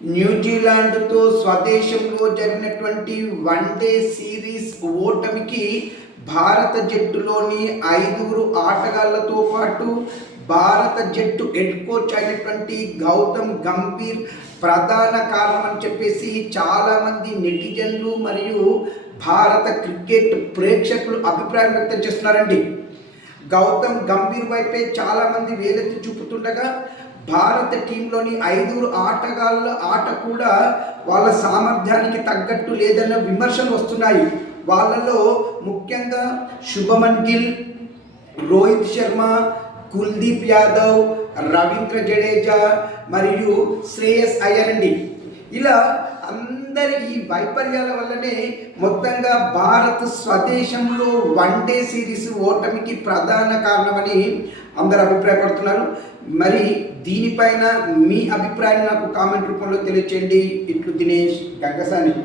న్యూజిలాండ్తో స్వదేశంలో జరిగినటువంటి వన్డే సిరీస్ ఓటమికి భారత జట్టులోని 5 ఆటగాళ్లతో పాటు భారత జట్టు హెడ్ కోచ్ అయినటువంటి గౌతమ్ గంభీర్ ప్రధాన కారణం అని చెప్పేసి చాలామంది నెటిజన్లు మరియు భారత క్రికెట్ ప్రేక్షకులు అభిప్రాయం వ్యక్తం చేస్తున్నారండి. గౌతమ్ గంభీర్ వైపే చాలామంది వేలెత్తి చూపుతుండగా భారత టీంలోని 5 ఆటగాళ్ళ ఆట కూడా వాళ్ళ సామర్థ్యానికి తగ్గట్టు లేదన్న విమర్శలు వస్తున్నాయి. వాళ్ళలో ముఖ్యంగా శుభమన్ గిల్, రోహిత్ శర్మ, కుల్దీప్ యాదవ్, రవీంద్ర జడేజా మరియు శ్రేయస్ అయ్యర్ అండి. ఇలా అందరి ఈ వైఫల్యాల వల్లనే మొత్తంగా భారత్ స్వదేశంలో వన్డే సిరీస్ ఓటమికి ప్రధాన కారణమని అందరు అభిప్రాయపడుతున్నారు. మరి దీనిపైన మీ అభిప్రాయం నాకు కామెంట్ రూపంలో తెలియచేయండి. ఇట్లు దినేష్ గంగసాని.